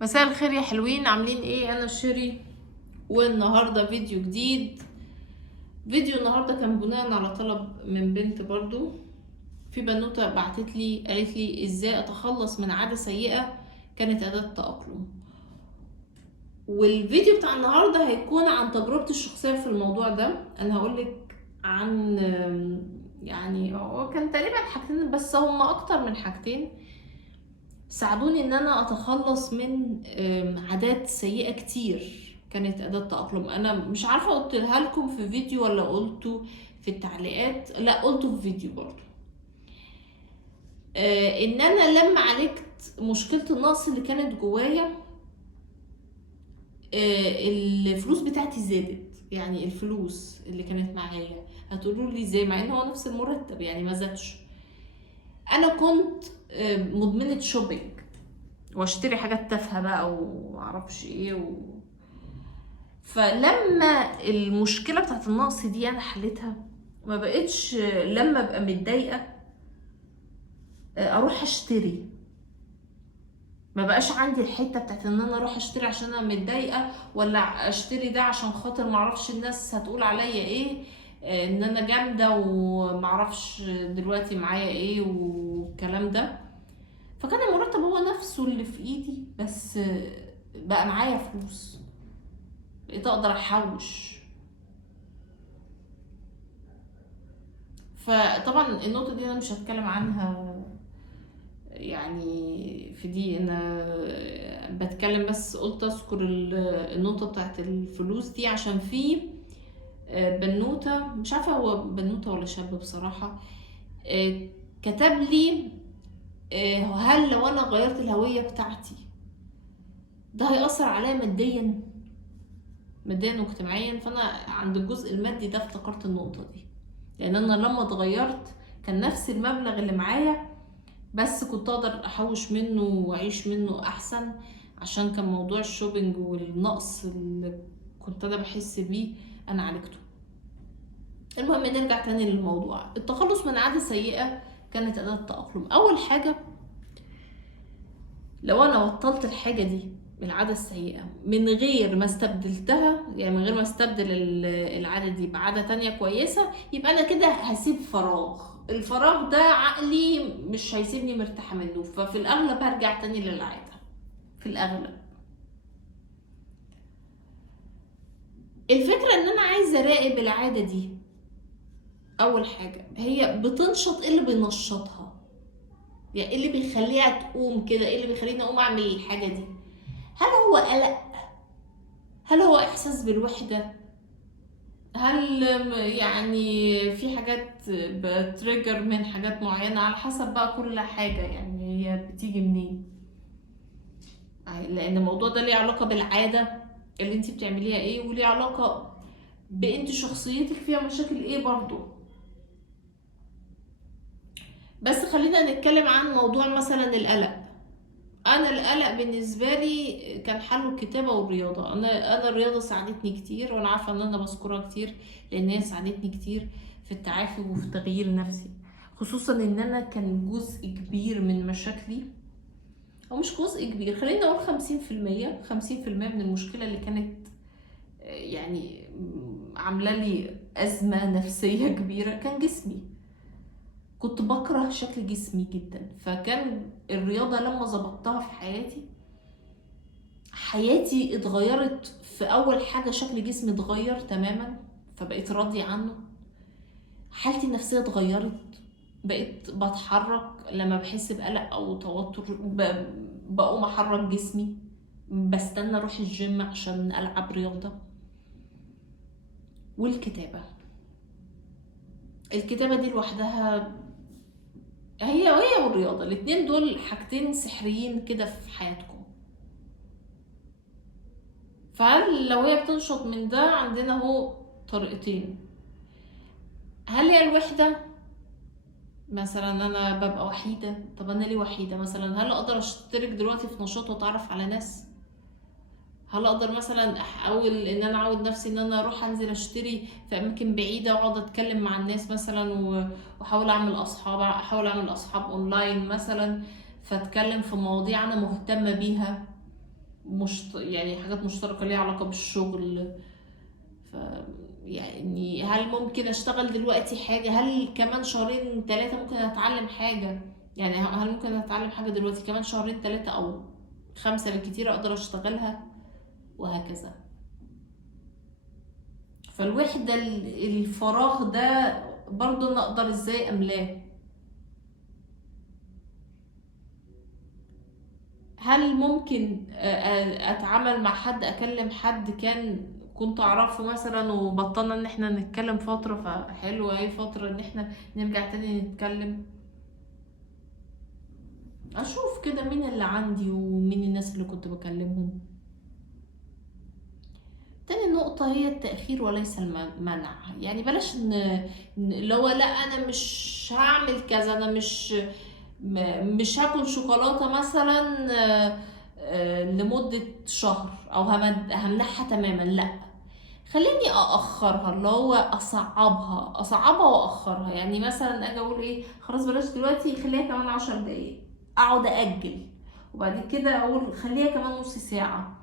مساء الخير يا حلوين، عاملين ايه؟ انا شيري، والنهارده فيديو جديد. فيديو النهارده كان بناء على طلب من بنت. برضو في بنوته بعتت لي قالت لي ازاي اتخلص من عاده سيئه كانت اداه تأقلم. والفيديو بتاع النهارده هيكون عن تجربتي الشخصيه في الموضوع ده. انا هقولك عن يعني هو كان تقريبا حاجتين، بس هما اكتر من حاجتين ساعدوني ان انا اتخلص من عادات سيئة كتير كانت اداة تأقلم. انا مش عارفة قلتها لكم في فيديو ولا قلته في التعليقات. لا، قلته في فيديو برضو. ان انا لما عالجت مشكلة النقص اللي كانت جوايا، الفلوس بتاعتي زادت. يعني الفلوس اللي كانت معايا، هتقولوا لي ازاي مع ان هو نفس المرتب يعني ما زادش. انا كنت مدمنة شوبينج واشتري حاجات تافهه بقى ومعرفش ايه فلما المشكله بتاعت النقص دي انا حليتها، ما بقتش لما ابقى متضايقه اروح اشتري. ما بقاش عندي الحته بتاعت ان انا اروح اشتري عشان انا متضايقه، ولا اشتري ده عشان خاطر معرفش الناس هتقول عليا ايه، ان انا جامده ومعرفش دلوقتي معايا ايه والكلام ده. فكان المرتب هو نفسه اللي في ايدي، بس بقى معايا فلوس، بقيت اقدر احوش. فطبعا النقطة دي انا مش هتكلم عنها يعني في دي، انا بتكلم بس قلت اذكر النقطة بتاعت الفلوس دي عشان في بنوتة، مش عارفة هو بنوتة ولا شاب بصراحة، كتب لي هل لو انا غيرت الهوية بتاعتي ده هيأثر عليا ماديا واجتماعيا. فانا عند الجزء المادي ده افتكرت النقطة دي، لان انا لما اتغيرت كان نفس المبلغ اللي معايا، بس كنت اقدر احوش منه واعيش منه احسن، عشان كان موضوع الشوبينج والنقص اللي كنت انا بحس بيه انا عالجته. المهم نرجع تاني للموضوع. التخلص من عادة سيئة كانت اداة تأقلم. اول حاجة، لو انا بطلت الحاجة دي، العادة السيئة، من غير ما استبدلتها، يعني من غير ما استبدل العادة دي بعادة تانية كويسة، يبقى انا كده هسيب فراغ. الفراغ ده عقلي مش هيسيبني مرتاحة منه، ففي الاغلب هرجع تاني للعادة. في الاغلب الفكرة ان انا عايزة اراقب العادة دي. اول حاجة، هي بتنشط ايه اللي بينشطها؟ يعني ايه اللي بيخليها تقوم كده؟ ايه اللي بيخليني اقوم اعمل الحاجة دي؟ هل هو قلق؟ هل هو احساس بالوحدة؟ هل يعني في حاجات بتريجر من حاجات معينة؟ على حسب بقى كل حاجة، يعني هي بتيجي منين. لأن الموضوع ده ليه علاقة بالعادة اللي انت بتعمليها ايه، وليه علاقة بانت شخصيتك فيها مشاكل ايه برضو. بس خلينا نتكلم عن موضوع مثلا القلق. انا القلق بالنسبه لي كان حله الكتابه والرياضه. انا الرياضه ساعدتني كتير، وانا عارفه ان انا بذكرها كتير لان هي ساعدتني كتير في التعافي وفي تغيير نفسي. خصوصا ان انا كان جزء كبير من مشاكلي، او مش جزء كبير، خلينا نقول 50%. 50% من المشكله اللي كانت يعني عامله لي ازمه نفسيه كبيره كان جسمي. كنت بكره شكل جسمي جدا، فكان الرياضه لما ظبطتها في حياتي اتغيرت. في اول حاجه شكل جسمي اتغير تماما، فبقيت راضية عنه. حالتي النفسية اتغيرت، بقيت بتحرك لما بحس بقلق او توتر، بقوم احرك جسمي. بستنى اروح الجيم عشان العب رياضة. والكتابة، الكتابة دي لوحدها، هي والرياضة، الاتنين دول حاجتين سحريين كده في حياتكم. فهل لو هي بتنشط من ده، عندنا هو طريقتين. هل هي الوحدة؟ مثلا انا ببقى وحيده، طب انا ليه وحيده؟ مثلا هل اقدر اشترك دلوقتي في نشاط واتعرف على ناس؟ هل اقدر مثلا احاول ان انا اعود نفسي ان انا اروح انزل اشتري في اماكن بعيده واقعد اتكلم مع الناس مثلا واحاول اعمل اصحاب، احاول اعمل اصحاب اونلاين مثلا، فاتكلم في مواضيع انا مهتمه بيها؟ يعني حاجات مشتركة ليها علاقة بالشغل. ف يعني هل ممكن اشتغل دلوقتي حاجة؟ هل كمان شهرين ثلاثة ممكن اتعلم حاجة؟ يعني هل ممكن اتعلم حاجة دلوقتي كمان شهرين ثلاثة او 5 بالكتير اقدر اشتغلها؟ وهكذا. فالوحدة الفراغ ده برضه انا اقدر ازاي املاه؟ هل ممكن اتعامل مع حد، اكلم حد كنت اعرفه مثلا وبطلنا ان احنا نتكلم فترة، فحلوة ايه فترة ان احنا نرجع تاني نتكلم؟ اشوف كده مين اللي عندي ومين الناس اللي كنت بكلمهم. تاني نقطة هي التأخير وليس المنع. يعني بلاش اللي هو لا انا مش هعمل كذا، انا مش هاكل شوكولاتة مثلا لمدة شهر او همنعها تماما، لا. خليني اخرها، اللي هو اصعبها واخرها. يعني مثلا اجي اقول ايه، خلاص بلاش دلوقتي، خليها كمان 10 دقايق. اقعد اجل، وبعد كده اقول خليها كمان نص ساعة.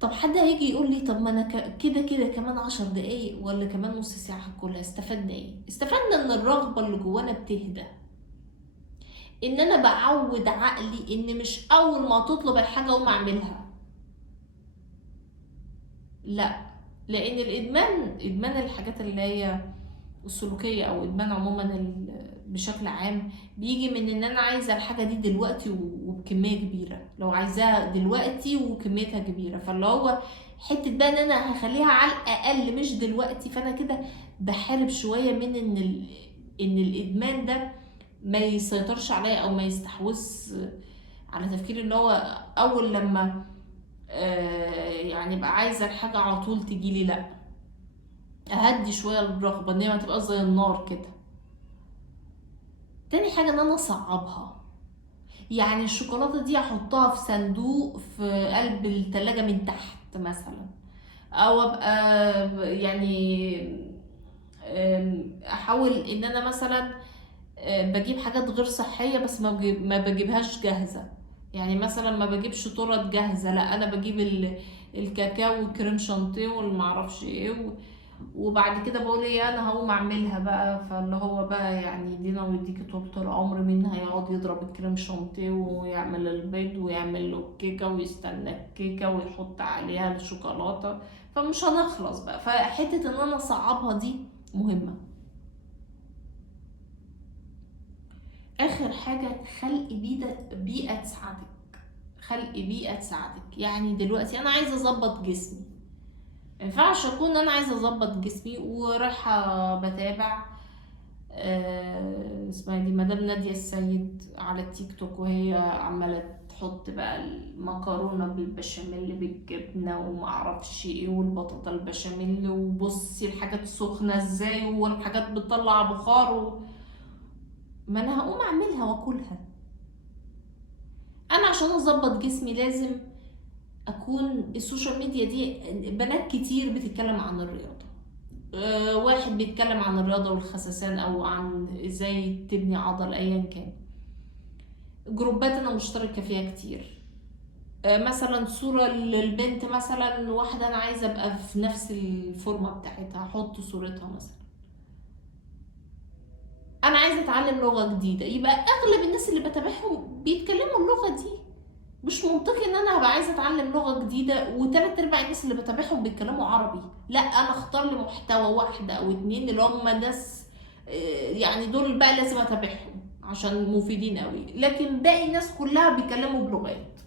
طب حد هيجي يقول لي طب ما انا كده كده كمان 10 دقايق ولا كمان نص ساعة هاكلها، استفدنا ايه؟ استفدنا ان الرغبة اللي جوانا بتهدى، ان انا بعود عقلي ان مش اول ما تطلب الحاجة اقوم اعملها، لا. لان ادمان الحاجات اللي هي السلوكية او ادمان عموما بشكل عام بيجي من ان انا عايزة الحاجة دي دلوقتي وبكمية كبيرة، لو عايزاها دلوقتي وكميتها كبيرة. فاللي هو حتة بقى ان انا هخليها على الاقل مش دلوقتي، فانا كده بحارب شوية من ان الادمان ده ما يسيطرش عليا او ما يستحوذ على تفكيري. اللي هو اول لما يعني بقى عايزة الحاجة على طول تجيلي، لا. اهدي شويه الرغبه ان هي ما تبقاش زي النار كده. تاني حاجه ان انا اصعبها. يعني الشوكولاته دي احطها في صندوق في قلب التلاجة من تحت مثلا، او ابقى يعني احاول ان انا مثلا بجيب حاجات غير صحيه، بس ما بجيبهاش جاهزه. يعني مثلا ما بجيبش تورت جاهزه، لا انا بجيب الكاكاو والكريم شانتيه والمعرفش ايه، وبعد كده بقول ايه انا هقوم اعملها بقى. فاللي هو بقى يعني دينا ويديكي طول العمر، مين هيقعد يضرب الكريم شانتيه ويعمل البيض ويعمل له الكيكه ويستنى الكيكه ويحط عليها الشوكولاته؟ فمش هنخلص بقى. فحته ان انا اصعبها دي مهمه. اخر حاجه خلق بيئه تساعدك. خلق بيئه تساعدك. يعني دلوقتي انا عايزه اظبط جسمي، ما ينفعش اكون انا عايزه اظبط جسمي ورايحه بتابع اسمها دي مدام نادية السيد على التيك توك، وهي عمالة تحط بقى المكرونة بالبشاميل بالجبنة ومعرفش ايه والبطاطا البشاميل، وبصي الحاجات سخنة ازاي والحاجات بتطلع بخار ما انا هقوم اعملها واكلها. انا عشان اظبط جسمي لازم اكون السوشيال ميديا دي بنات كتير بتتكلم عن الرياضة، واحد بيتكلم عن الرياضة والخسسان او عن ازاي تبني عضل ايا كان، جروبات انا مشتركة فيها كتير. مثلا صورة للبنت، مثلا واحدة انا عايزة ابقى في نفس الفورمة بتاعتها، احط صورتها مثلا. انا عايزة اتعلم لغة جديدة، يبقى اغلب الناس اللي بتابعهم بيتكلموا اللغة دي. مش منطقي ان انا هبقى عايزة اتعلم لغة جديدة وتلات ارباع الناس اللي بتابعهم بيتكلموا عربي. لا، انا اختار لي محتوى واحدة او اتنين اللي هم ناس يعني دول بقى لازم اتابعهم عشان مفيدين قوي، لكن باقي الناس كلها بيتكلموا بلغات،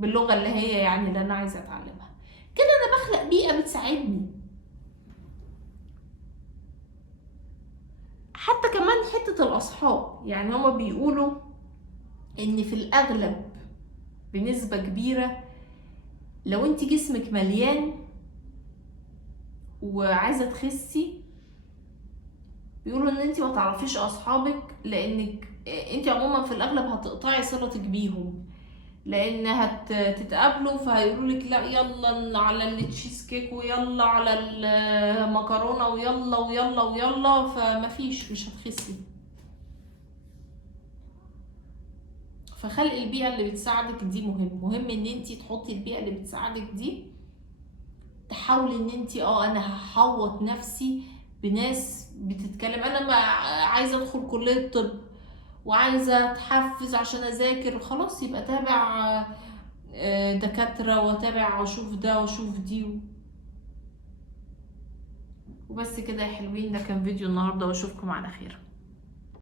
باللغة اللي هي يعني اللي انا عايزة اتعلمها. كده انا بخلق بيئة بتساعدني. حتى كمان حتة الاصحاب، يعني هما بيقولوا ان في الاغلب بنسبة كبيرة لو انت جسمك مليان وعايزة تخسي، بيقولوا ان انت ما تعرفيش اصحابك، لانك انت عموما في الاغلب هتقطعي صلتك بيهم، لان هتتقابلوا فهيقولوا لك لا يلا على التشيز كيك ويلا على المكرونه ويلا ويلا ويلا، فمفيش، مش هتخسي. فخلق البيئة اللي بتساعدك دي مهم ان انتي تحطي البيئة اللي بتساعدك دي، تحاولي ان انتي انا هحوط نفسي بناس بتتكلم. انا ما عايزة ادخل كلية طب وعايزة اتحفز عشان اذاكر، خلاص يبقى تابع دكاترة واتابع واشوف ده واشوف دي وبس كده يا حلوين. ده كان فيديو النهاردة واشوفكم على خير.